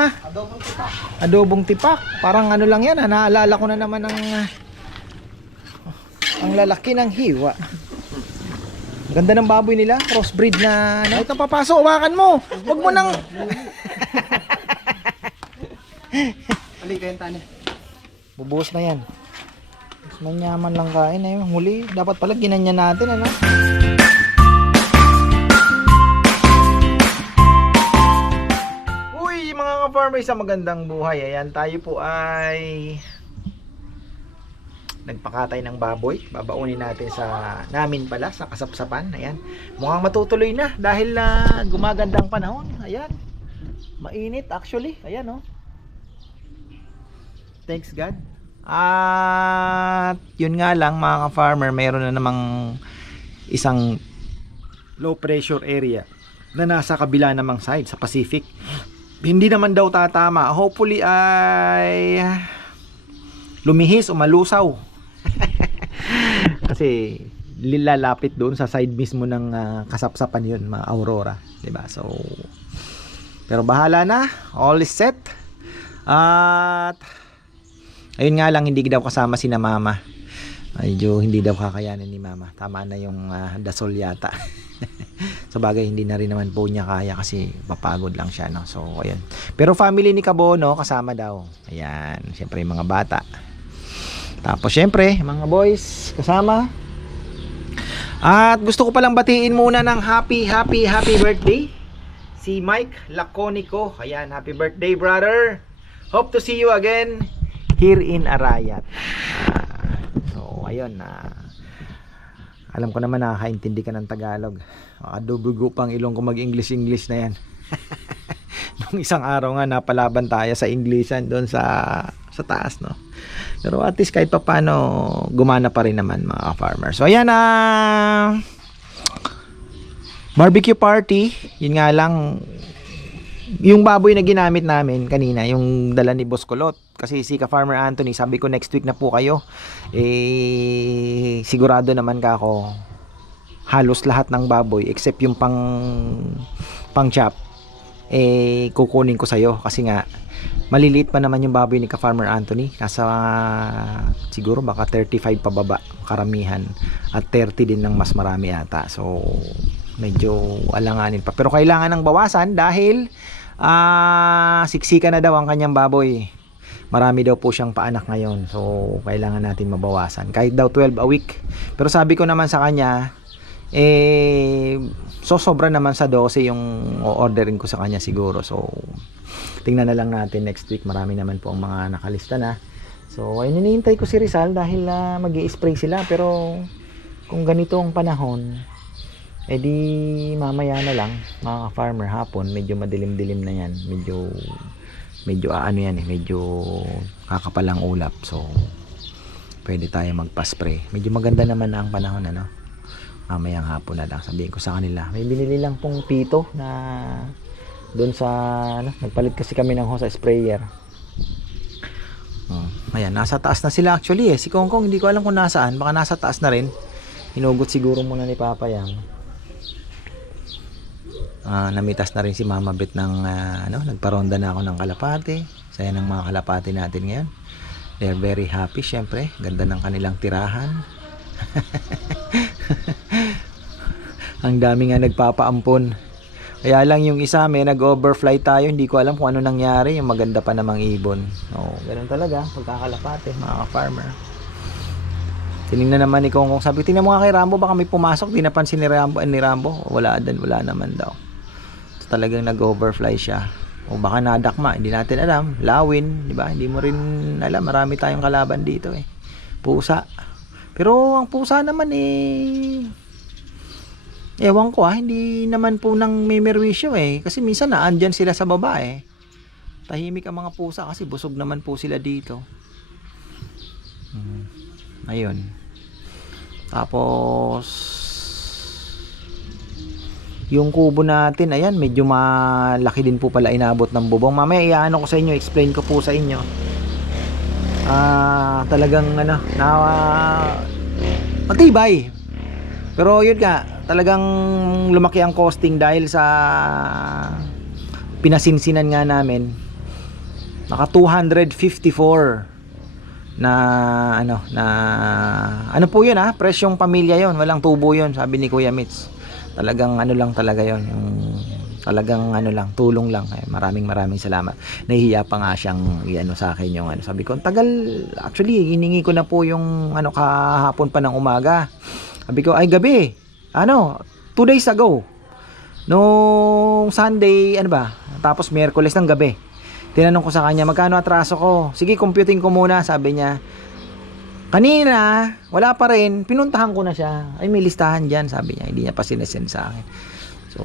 Ha? Adobong tipak. Parang ano lang yan ha. Naalala ko na naman ang ah, ang lalaki ng hiwa. Ganda ng baboy nila. Crossbreed na ano. Ito papasok. Hawakan mo. Huwag mo nang... Halika yung tani. Bubuhos na yan. Mas manyaman lang kain eh. Huli, dapat pala ginanya natin ano. Ka-farmers sa magandang buhay. Ayan, tayo po ay nagpakatay ng baboy. Babaunin natin sa namin pala sa kasapsapan. Ayan. Mukhang matutuloy na dahil na gumagandang panahon. Ayan. Mainit actually. Ayan oh. Thanks God. At yun nga lang mga ka-farmer, mayroon na namang isang low pressure area na nasa kabila namang side sa Pacific. Hindi naman daw tatama. Hopefully ay lumihis o malusaw. Kasi lilalapit doon sa side mismo ng ah, kasapsapan yun, mga Aurora, 'di ba? So pero bahala na, all is set. At ayun nga lang hindi daw kasama si na mama. Medyo hindi daw kakayanin ni mama. Tama na yung ah, dasol yata. sa bagay hindi na rin naman po niya kaya kasi papagod lang siya no. So ayun. Pero family ni Kabono kasama daw. Ayan, syempre yung mga bata. Tapos syempre, mga boys kasama. At gusto ko palang batiin muna ng happy, happy, happy birthday si Mike Laconico. Ayan, happy birthday brother. Hope to see you again here in Arayat. Ayun na. alam ko naman nakakaintindi ka ng Tagalog. Adobugo pang ilong ko mag-English-English na yan. Nung isang araw nga napalaban tayo sa Englishan doon sa sa taas no. Pero at least kahit paano gumana pa rin naman mga farmer. So ayan na barbecue party. Yun nga lang yung baboy na ginamit namin kanina, yung dala ni Boss Kulot. Kasi si ka Farmer Anthony, sabi ko next week na po kayo. Eh, sigurado naman ka ako halos lahat ng baboy except yung pang pang chop eh kukunin ko sa'yo. Kasi nga maliliit pa naman yung baboy ni ka Farmer Anthony. Nasa siguro baka 35 pababa karamihan. At 30 din ng mas marami ata. So medyo alanganin pa. Pero kailangan ng bawasan dahil ah siksika na daw ang kanyang baboy. Marami daw po siyang paanak ngayon. So kailangan natin mabawasan. Kahit daw 12 a week. Pero sabi ko naman sa kanya eh so sobra naman sa 12 yung ordering ko sa kanya siguro. So tingnan na lang natin next week. Marami naman po ang mga nakalista na. So ayun hinihintay ko si Rizal dahil uh, mag spray sila. Pero kung ganito ang panahon eh di mamaya na lang mga farmer hapon medyo madilim-dilim na yan. Medyo medyo ano yan eh medyo kakapalang ulap. So pwede tayo magpa-spray. Medyo maganda naman na ang panahon ano? Mamayang hapon na lang. Sabihin ko sa kanila may binili lang pong pito na doon sa ano, nagpalit kasi kami ng hose sprayer. Oh, ayan nasa taas na sila actually eh. Si Kong Kong hindi ko alam kung nasaan. Baka nasa taas na rin. Hinugot siguro muna ni Papa Yang Ah, namitas na rin si Mama Bet ng ah, ano, nagparonda na ako ng kalapate. Saya ng mga kalapate natin ngayon. They're very happy syempre. Ganda ng kanilang tirahan. Ang dami nga nagpapaampon. Kaya lang yung isa may nag-overfly tayo, hindi ko alam kung ano nangyari, yung maganda pa namang ibon. Oo, ganun talaga, pagkakalapate, mga farmer. Tiningnan naman ni Kong Kong, sabi, tingnan mo nga kay Rambo, baka may pumasok, di napansin ni Rambo, ni Rambo. Wala din, wala naman daw. Talagang nag-overfly siya. O baka nadakma, hindi natin alam. Lawin, di ba? Hindi mo rin alam, marami tayong kalaban dito eh. Pusa. Pero ang pusa naman eh, Ewan ko ah, hindi naman po nang may merwisyo eh. Kasi minsan naandyan sila sa baba eh. Tahimik ang mga pusa kasi busog naman po sila dito. Hmm. Ayun. Tapos yung kubo natin, ayan, medyo malaki din po pala inabot ng bubong. Mamaya iano ko sa inyo, explain ko po sa inyo. Ah, talagang ano, na matibay. Pero yun nga, talagang lumaki ang costing dahil sa pinasinsinan nga namin naka 254 na ano na ano po yun ha presyong pamilya yon walang tubo yon sabi ni Kuya Mitz talagang ano lang talaga yon yung talagang ano lang tulong lang. Eh, maraming maraming salamat. Nahihiya pa nga siyang ano sa akin yung ano. Sabi ko "Ang tagal actually hiningi ko na po yung ano kahapon pa ng umaga. Sabi ko ay gabi. Ano? Two days ago. Nung Sunday ano ba? Tapos Miyerkules ng gabi. Tinanong ko sa kanya, magkano atraso ko? Sige, computing ko muna, sabi niya. Kanina, wala pa rin, pinuntahan ko na siya. Ay, may listahan dyan, sabi niya. Hindi niya pa sinesend sa akin. So,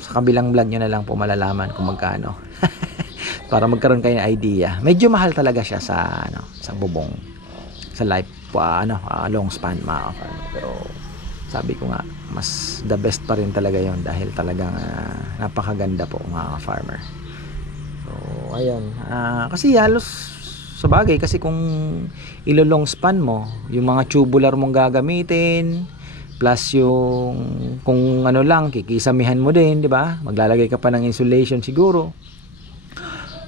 sa kabilang vlog nyo na lang po malalaman kung magkano. Para magkaroon kayo ng idea. Medyo mahal talaga siya sa, ano, sa bubong. Sa life, pa, ano, ah, long span, ka-farm. Pero, sabi ko nga, mas the best pa rin talaga yon dahil talagang ah, napakaganda po, mga farmer So, ayun. Ah, kasi halos sa bagay kasi kung ilo-long span mo, yung mga tubular mong gagamitin, plus yung kung ano lang, kikisamihan mo din, di ba? Maglalagay ka pa ng insulation siguro.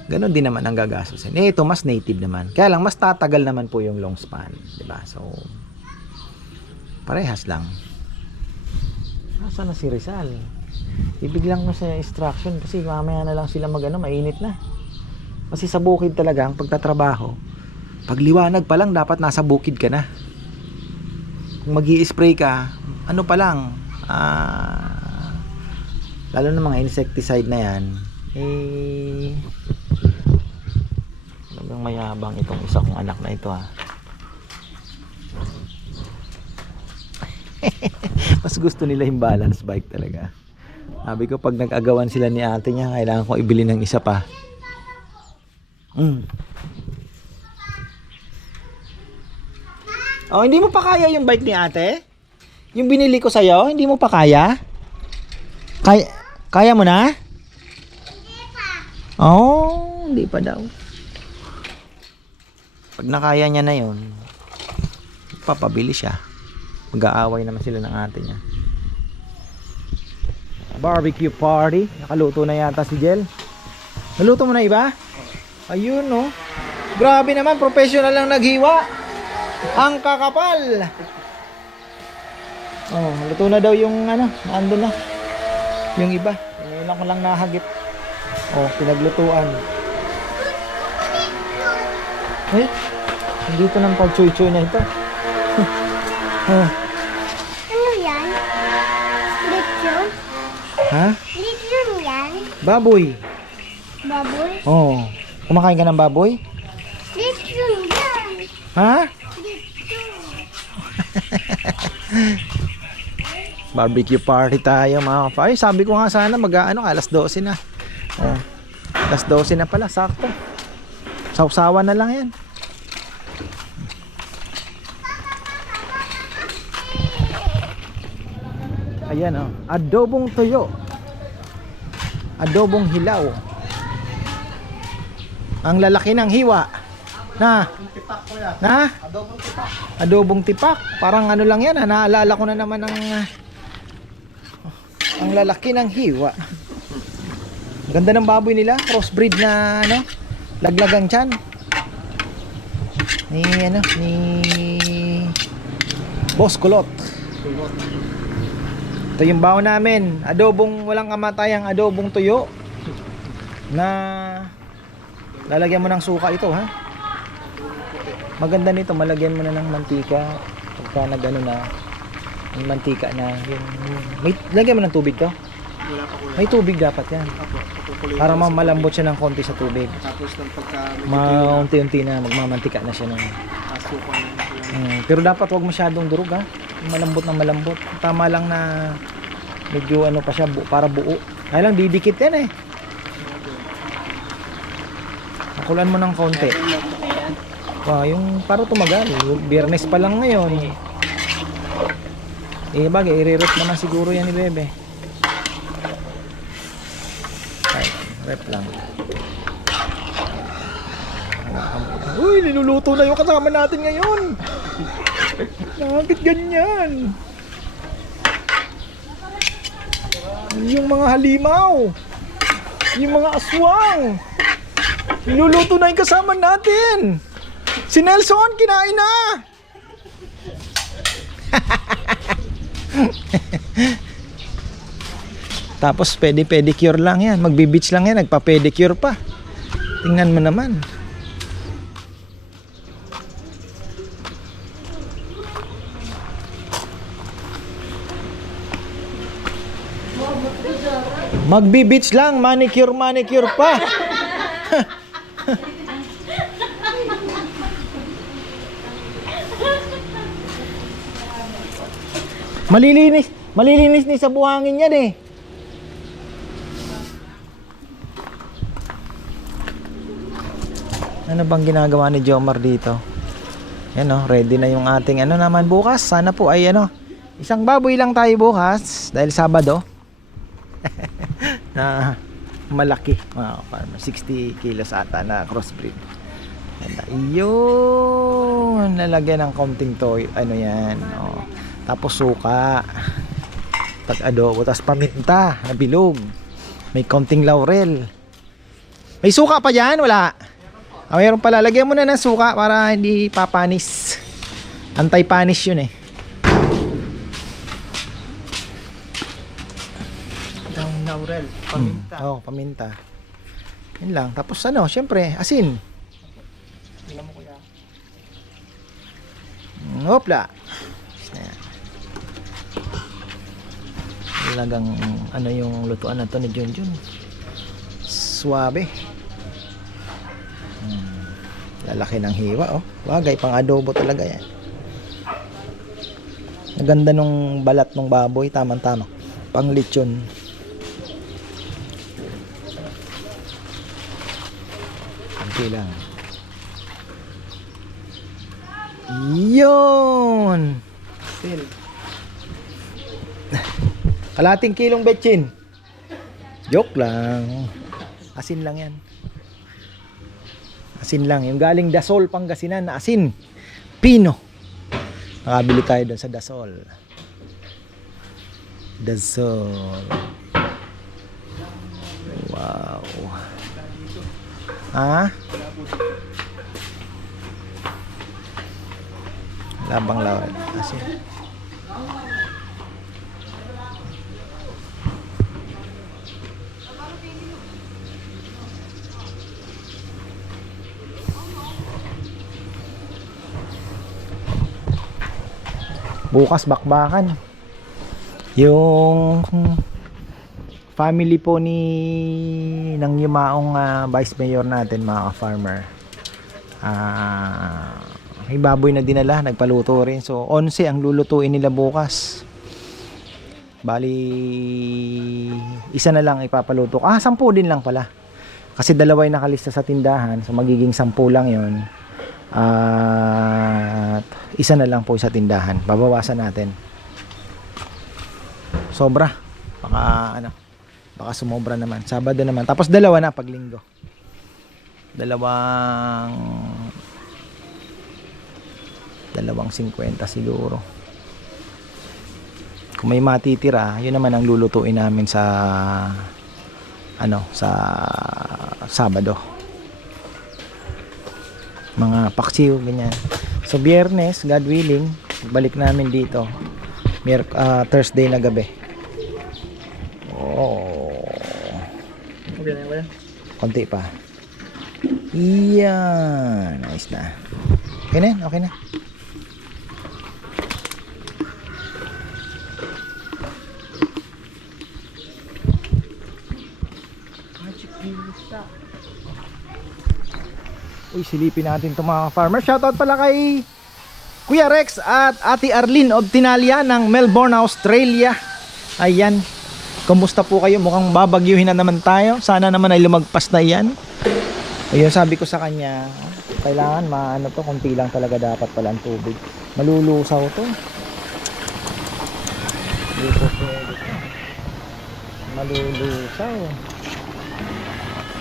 Ganon din naman ang gagastusin. Eh, ito mas native naman. Kaya lang, mas tatagal naman po yung long span. Di ba? So, parehas lang. Nasaan na si Rizal? ibiglang mo sa instruction kasi mamaya na lang sila magano mainit na kasi sa bukid talaga ang pagtatrabaho pag liwanag pa lang dapat nasa bukid ka na kung mag spray ka ano pa lang ah, lalo na mga insecticide na yan eh talagang mayabang itong isa kong anak na ito ah mas gusto nila yung balance bike talaga sabi ko pag nag-agawan sila ni ate niya, kailangan ko ibili ng isa pa. Mm. Oh, hindi mo pa kaya yung bike ni ate? Yung binili ko sa'yo, hindi mo pa kaya? Kaya, kaya mo na? Oh, hindi pa daw. Pag nakaya niya na yon, papabili siya. Mag-aaway naman sila ng ate niya barbecue party. Nakaluto na yata si Jel. Naluto mo na iba? Ayun no. Grabe naman, professional lang naghiwa. Ang kakapal. Oh, luto na daw yung ano, ando na. Yung iba. Ngayon ako lang nahagip. Oh, pinaglutuan. Eh, dito ng pagchuy-chuy na ito. oh, Ano yan? Lechon? ha? Lechon yan? Baboy. Baboy? Oh. Kumakain ka ng baboy? Lechon yan! Ha? Barbecue party tayo mga kapay. Sabi ko nga sana mag ano, alas 12 na. Oh. Alas 12 na pala, sakto. Sausawan na lang yan. Ayan oh, adobong tuyo. Adobong hilaw. Ang lalaki ng hiwa. Na, Tipak ko yan. na, Adobong tipak. adobong tipak. Parang ano lang yan, ha? naalala ko na naman ang ah, ang lalaki ng hiwa. Ganda ng baboy nila, crossbreed na ano, laglagang tiyan. Ni ano, ni Boss Kulot. Ito yung baon namin, adobong walang kamatayang adobong tuyo na lalagyan mo ng suka ito ha. Maganda nito, malagyan mo na ng mantika pagka nagano na yung mantika na yung may lagyan mo ng tubig to. Wala pa kulay. May tubig dapat yan. Apo, Para ma- malambot siya ng konti sa tubig. Tapos ng pagka Maunti-unti na magmamantika na siya ng asukan. Mm, pero dapat wag masyadong durog ha. Malambot na malambot. Tama lang na medyo ano pa siya bu- para buo. Kaya lang didikit yan eh. Makulan mo ng konti. Wow, yung para tumagal. Biyernes pa lang ngayon. Eh bagay, i-rep naman siguro yan ni Bebe. Ay, rep lang. Uy, niluluto na yung kasama natin ngayon. Bakit ganyan? Yung mga halimaw. Yung mga aswang. Niluluto na yung kasama natin. Si Nelson, kinain na. Tapos pedi pedicure lang yan. Magbi-beach lang yan, nagpa-pedicure pa. Tingnan mo naman. Magbi-beach lang, manicure manicure pa. malilinis, malilinis ni sa buhangin yan eh. Ano bang ginagawa ni Jomar dito? Yan oh, ready na yung ating ano naman bukas. Sana po ay ano, isang baboy lang tayo bukas dahil Sabado. na malaki mga farmer 60 kilos ata na crossbreed Ganda. yun ng konting toy ano yan oh. Tapos suka pag adobo tapos paminta na bilog may konting laurel may suka pa dyan wala ah, mayroon pala lagyan mo na ng suka para hindi papanis anti panis yun eh Ang laurel, paminta. oh, paminta. Yun lang. Tapos ano, syempre, asin. Hopla. Talagang ano yung lutuan na to ni Junjun. Suwabe. Mm, Lalaki ng hiwa oh. Wagay pang adobo talaga yan. Naganda nung balat ng baboy, tamang-tama. Pang lechon. Okay lang. Yun! Still. Kalating kilong betchin. Joke lang. Asin lang yan. Asin lang. Yung galing Dasol, Pangasinan na asin. Pino. Nakabili tayo doon sa Dasol. Dasol. Wow. Ha? Labang lawal. Asin. Bukas bakbakan. Yung family po ni ng yumaong ah, vice mayor natin mga farmer ah may baboy na dinala nagpaluto rin. So 11 ang lulutuin nila bukas. Bali isa na lang ipapaluto. Ah 10 din lang pala. Kasi dalawa yung nakalista sa tindahan so magiging 10 lang yon at isa na lang po sa tindahan. Babawasan natin. Sobra. Baka ano, baka sumobra naman. Sabado naman. Tapos dalawa na pag linggo. Dalawang dalawang 50 siguro. Kung may matitira, yun naman ang lulutuin namin sa ano, sa Sabado mga paksiw ganyan so biyernes God willing balik namin dito. Mer ah, Thursday na gabi. Oh Okay na kuya. konti pa. Iyan nice na. Okay na okay na silipin natin itong mga farmer. Shoutout pala kay Kuya Rex at Ate Arlene of Tinalia ng Melbourne, Australia. Ayan. Kumusta po kayo? Mukhang babagyuhin na naman tayo. Sana naman ay lumagpas na yan. Ayun, sabi ko sa kanya, kailangan maano to, konti lang talaga dapat pala ang tubig. Malulusaw to. Hindi po to. Malulusaw.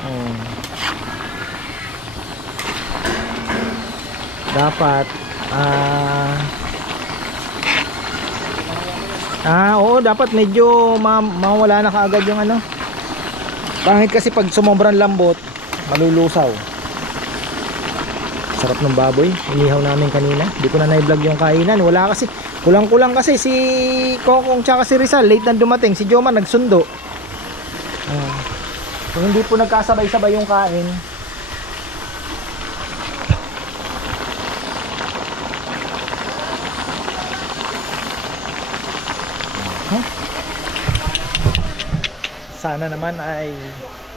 Oh. Dapat ah ah oo dapat medyo ma mawala na kaagad yung ano pangit kasi pag sumobrang lambot malulusaw Sarap ng baboy. Inihaw namin kanina. Hindi ko na na-vlog yung kainan. Wala kasi. Kulang-kulang kasi si Kokong tsaka si Rizal. Late na dumating. Si Joma nagsundo. Ah. kung hindi po nagkasabay-sabay yung kain. Sana naman ay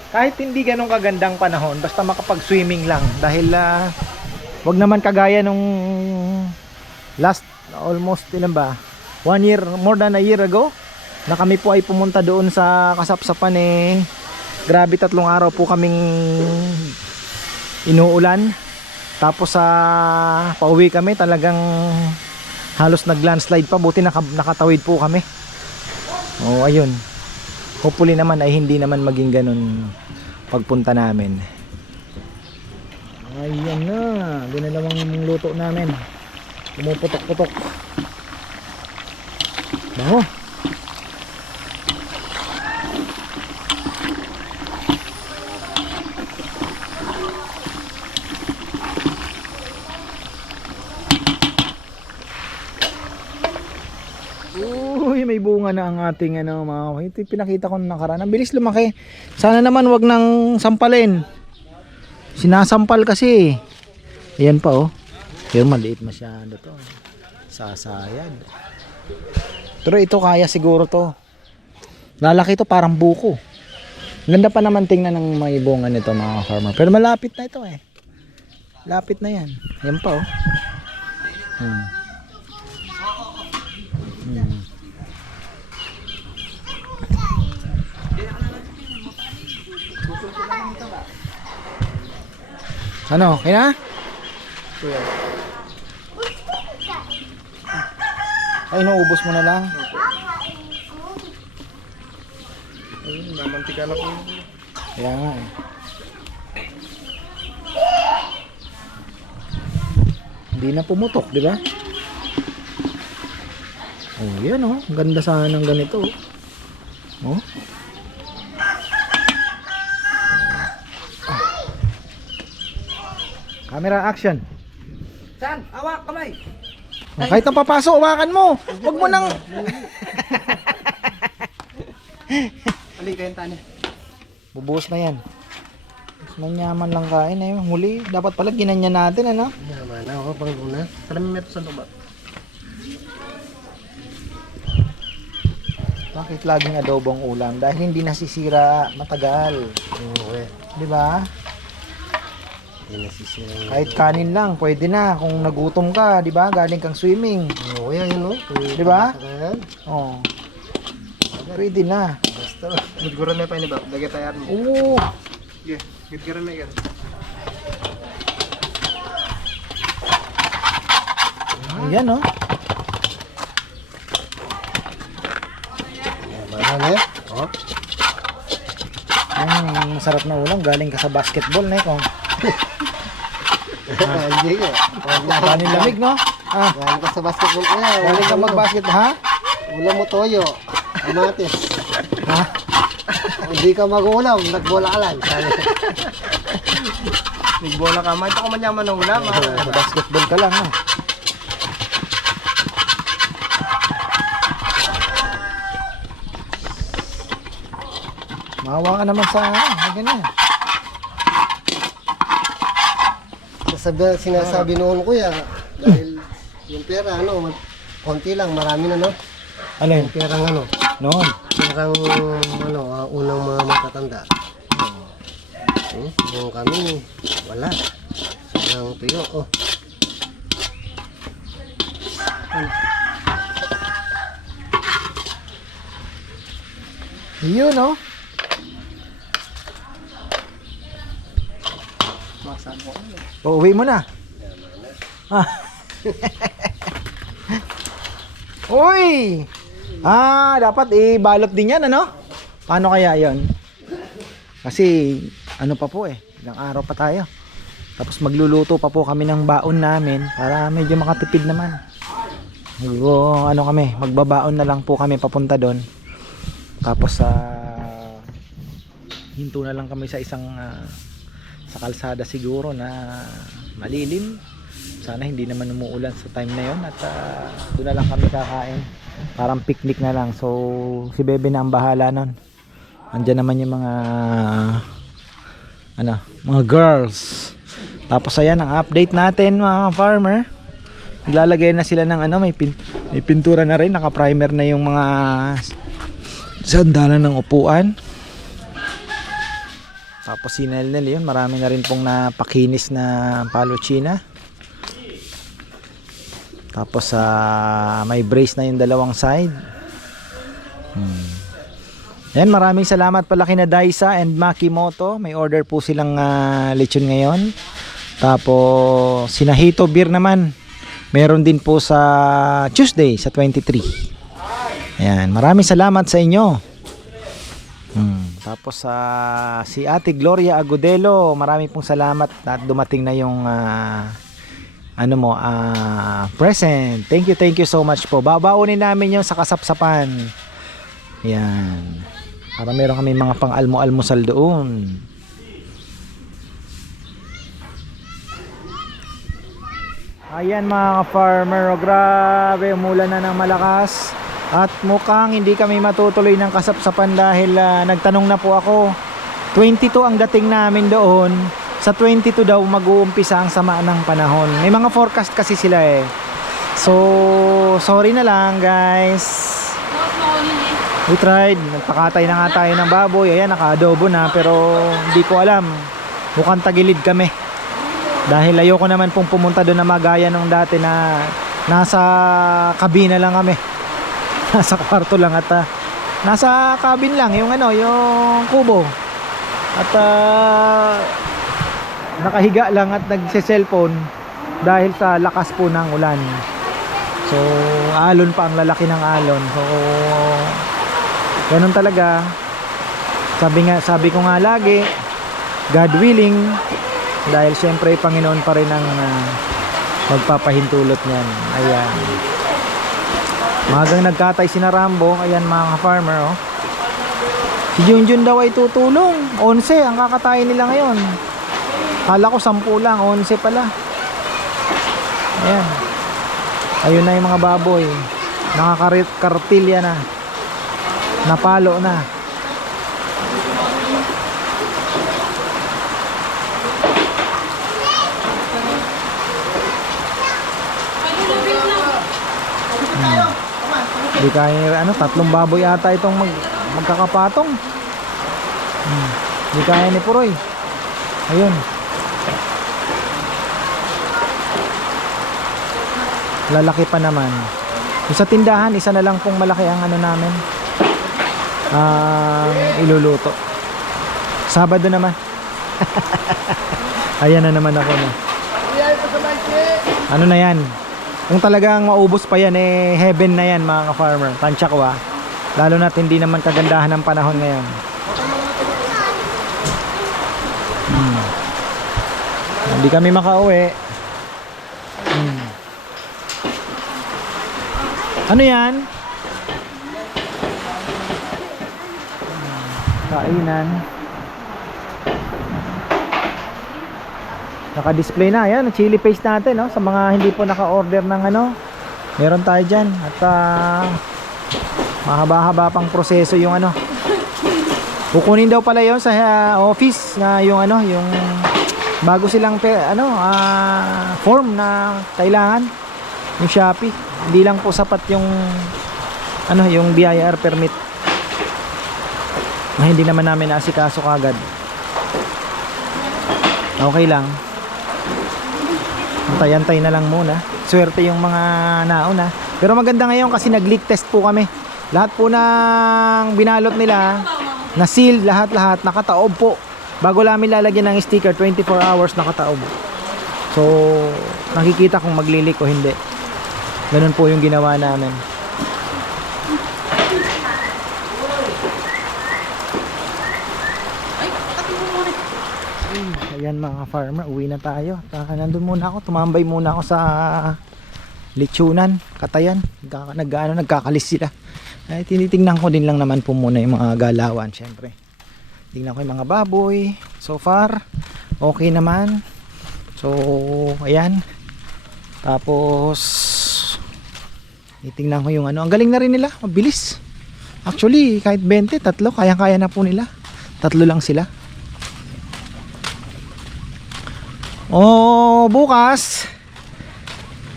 kahit hindi ganong kagandang panahon basta makapag-swimming lang. Dahil ah, wag naman kagaya nung last almost ilan ba? One year more than a year ago na kami po ay pumunta doon sa kasapsapan eh. Grabe tatlong araw po kaming inuulan. Tapos sa pauwi kami talagang halos nag-landslide pa. Buti naka, nakatawid po kami. Oh ayun hopefully naman ay hindi naman maging ganun pagpunta namin. Ayan na ginalawang luto namin. Pumuputok-putok. Bango Na ang ating ano mga yung pinakita ko nung nakaraan. Ang bilis lumaki. Sana naman wag nang sampalin. Sinasampal kasi. Ayan pa oh. Pero maliit masyado to. Sasayad. Pero ito kaya siguro to. Lalaki to parang buko. Ganda pa naman tingnan ng may bunga nito mga farmer. Pero malapit na ito eh. Lapit na yan. Ayan pa oh. Hmm. Ano, okay na? Kuya. Ay, naubos mo na lang. Ayun, namantika na po. Kaya nga eh. Hindi na pumutok, di ba? Oh, yan oh. Ganda sana ng ganito oh. Oh. Camera action. Saan? Awak, kamay! Oh, kahit na papasok, hawakan mo. Huwag mo nang... Ali, kayo tani. Bubuhos na yan. Mas manyaman lang kain eh. Huli, dapat pala ginanyan natin ano? Yaman na ako pang luna. Salam mo ito sa luba. Bakit laging adobong ulam? Dahil hindi nasisira matagal. Okay. Di ba? Kahit kanin lang, pwede na. Kung nagutom ka, di ba? Galing kang swimming. Oo, yan yun, no? Di ba? Ayan. Oh. Pwede na. Basta. Nagguran na pa yun, ba? Lagay tayo mo. Oo. Sige, gitgiran na yan. Ayan oh. Mahal eh? Oo. Ang masarap na ulam. Galing ka sa basketball na. Kung Hindi ka. kanin lamig, no? Ah, Galing ka sa basketball ko yan. galing ka mag-basket, ha? Ulam mo toyo. Kamatis. Ha? Hindi ka mag-ulam. Nagbola ka lang. Nagbola ka. May ka manyaman ng ulam. Sa basketball ka lang, ha? Mahawa ka naman sa ano, ganyan. Sabi, sinasabi noon kuya, dahil yung pera, ano, konti lang, marami na, no? Alin? Yung perang, ano, Noon. perang, ano, ah, unang mga matatanda. Hmm, yung kami, wala. Sobrang tuyo, oh. Yun, no? Mo. Pauwi mo na. Ah. Uy! Ah, dapat ibalot din yan, ano? Paano kaya yon? Kasi, ano pa po eh, ilang araw pa tayo. Tapos magluluto pa po kami ng baon namin para medyo makatipid naman. Siguro, ano kami, magbabaon na lang po kami papunta doon. Tapos sa hinto na lang kami sa isang ah, sa kalsada siguro na malilim. Sana hindi naman umuulan sa time na yon at ah, doon na lang kami kakain. Parang picnic na lang. So si Bebe na ang bahala nun. Andiyan naman yung mga ano, mga girls. Tapos ayan ang update natin mga farmer. Naglalagay na sila ng ano, may, pin, may pintura na rin, naka-primer na yung mga sandalan ng upuan. Tapos si Nelnel yun, marami na rin pong napakinis na paluchina. Tapos sa may brace na yung dalawang side. Hmm. Yan, maraming salamat pala kina Daisa and Makimoto. May order po silang ah, lechon ngayon. Tapos Sinahito Beer naman. Meron din po sa Tuesday sa 23. Ayan, maraming salamat sa inyo. Tapos sa si Ate Gloria Agudelo, marami pong salamat at dumating na yung ah, ano mo, ah, present. Thank you, thank you so much po. Babaunin namin yung sa kasapsapan. Yan. Para meron kami mga pang almo-almusal doon. Ayan mga farmer, oh, grabe, umulan na ng malakas. At mukhang hindi kami matutuloy ng kasapsapan dahil ah, nagtanong na po ako. 22 ang dating namin doon. Sa 22 daw mag-uumpisa ang sama ng panahon. May mga forecast kasi sila eh. So, sorry na lang guys. We tried. Nagpakatay na nga tayo ng baboy. Ayan, naka-adobo na. Pero hindi ko alam. Mukhang tagilid kami. Dahil ayoko naman pong pumunta doon na magaya nung dati na nasa kabina lang kami. nasa kwarto lang at ah, nasa cabin lang yung ano, yung kubo. At ah, nakahiga lang at nagse-cellphone dahil sa lakas po ng ulan. So, alon pa ang lalaki ng alon. So, ganun talaga. Sabi nga, sabi ko nga lagi, God willing, dahil syempre Panginoon pa rin ang ah, magpapahintulot niyan. Ayan. Magang nagkatay si na ayan mga farmer oh. Si Junjun daw ay tutulong. 11 ang kakatayin nila ngayon. Kala ko 10 lang, 11 pala. Ayan. Ayun na yung mga baboy. Nakakakartilya na. Napalo na. Hindi kaya ano, tatlong baboy ata itong mag, magkakapatong. Hmm. Hindi kaya ni Puroy. Ayun. Lalaki pa naman. Sa tindahan, isa na lang pong malaki ang ano namin. Ang iluluto. Sabado naman. Ayan na naman ako na. Ano na yan? Kung talagang maubos pa yan, eh heaven na yan mga ka-farmer. Tansya ko ah. Lalo na hindi naman kagandahan ng panahon ngayon. Hmm. Hindi kami makauwi. Hmm. Ano yan? Kainan. Naka-display na. Ayan, chili paste natin, no? Sa mga hindi po naka-order ng ano. Meron tayo dyan. At ah, mahaba-haba pang proseso yung ano. Kukunin daw pala yon sa ah, office na yung ano, yung bago silang pe, ano, ah, form na kailangan yung Shopee. Hindi lang po sapat yung ano, yung BIR permit. Na hindi naman namin naasikaso kagad. Okay lang. Antay-antay na lang muna. Swerte yung mga nauna. Pero maganda ngayon kasi nag-leak test po kami. Lahat po ng binalot nila, na seal lahat-lahat, nakataob po. Bago namin lalagyan ng sticker, 24 hours nakataob. So, nakikita kung magli-leak o hindi. Ganun po yung ginawa namin. Ayan mga farmer, uwi na tayo. Uh, nandun muna ako, tumambay muna ako sa lechunan, katayan. Nagkaka, nag, ano, nagkakalis sila. Ay, tinitingnan ko din lang naman po muna yung mga galawan, syempre. Tingnan ko yung mga baboy. So far, okay naman. So, ayan. Tapos, itingnan ko yung ano. Ang galing na rin nila. Mabilis. Actually, kahit 20, tatlo, kaya-kaya na po nila. Tatlo lang sila. Oh, bukas.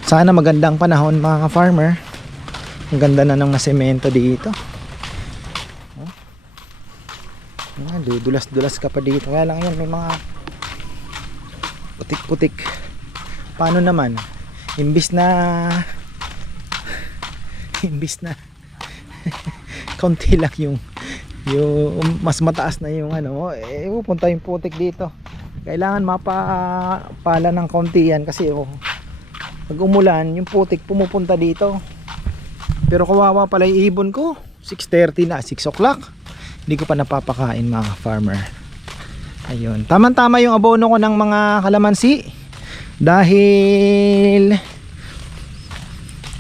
Sana magandang panahon mga farmer. Ang ganda na ng nasemento dito. Ah, dudulas-dulas ka pa dito. Kaya lang yan, may mga putik-putik. Paano naman? Imbis na imbis na konti lang yung yung mas mataas na yung ano eh pupunta yung putik dito kailangan mapapala ng konti yan kasi oh, pag umulan yung putik pumupunta dito. Pero kawawa pala yung ibon ko. 6.30 na 6 o'clock. Hindi ko pa napapakain mga farmer. Ayun. Tamang tama yung abono ko ng mga kalamansi. Dahil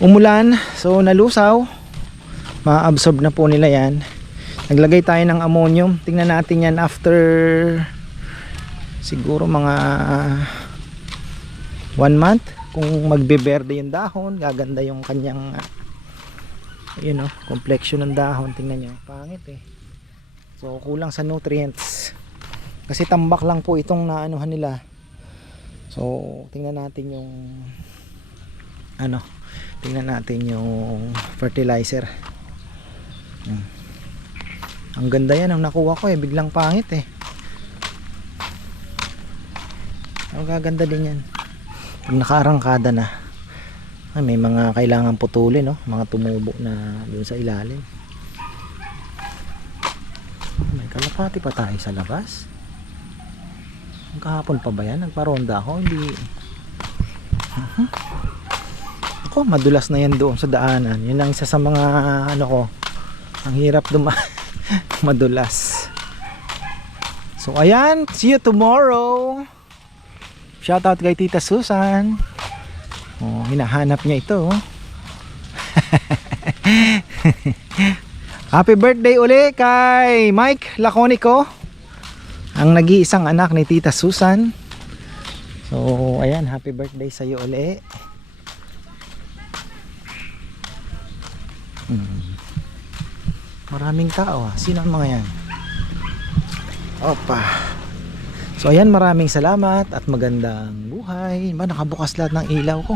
umulan so nalusaw. Ma-absorb na po nila yan. Naglagay tayo ng ammonium. Tingnan natin yan after siguro mga one month. Kung magbeberde yung dahon gaganda yung kanyang you know, complexion ng dahon. Tingnan nyo, pangit eh. So kulang sa nutrients. Kasi tambak lang po itong naanuhan nila. So tingnan natin yung ano tingnan natin yung fertilizer. Hmm. ang ganda yan. Ang nakuha ko eh biglang pangit eh ang gaganda din yan. Pag nakaarangkada na ay, may mga kailangan putulin no? Mga tumubo na doon sa ilalim. May kalapati pa tayo sa labas. Ang kahapon pa ba yan? Nagparonda ako hindi. Mhm. ako madulas na yan doon sa daanan. Yun ang isa sa mga ano ko ang hirap duma madulas. So ayan. See you tomorrow shout out kay tita Susan oh, hinahanap niya ito oh. happy birthday uli kay Mike Laconico ang nag-iisang anak ni tita Susan so ayan happy birthday sa iyo uli Hmm. Maraming tao ah. Sino ang mga yan? Opa. So ayan, maraming salamat at magandang buhay. Ba, nakabukas lahat ng ilaw ko.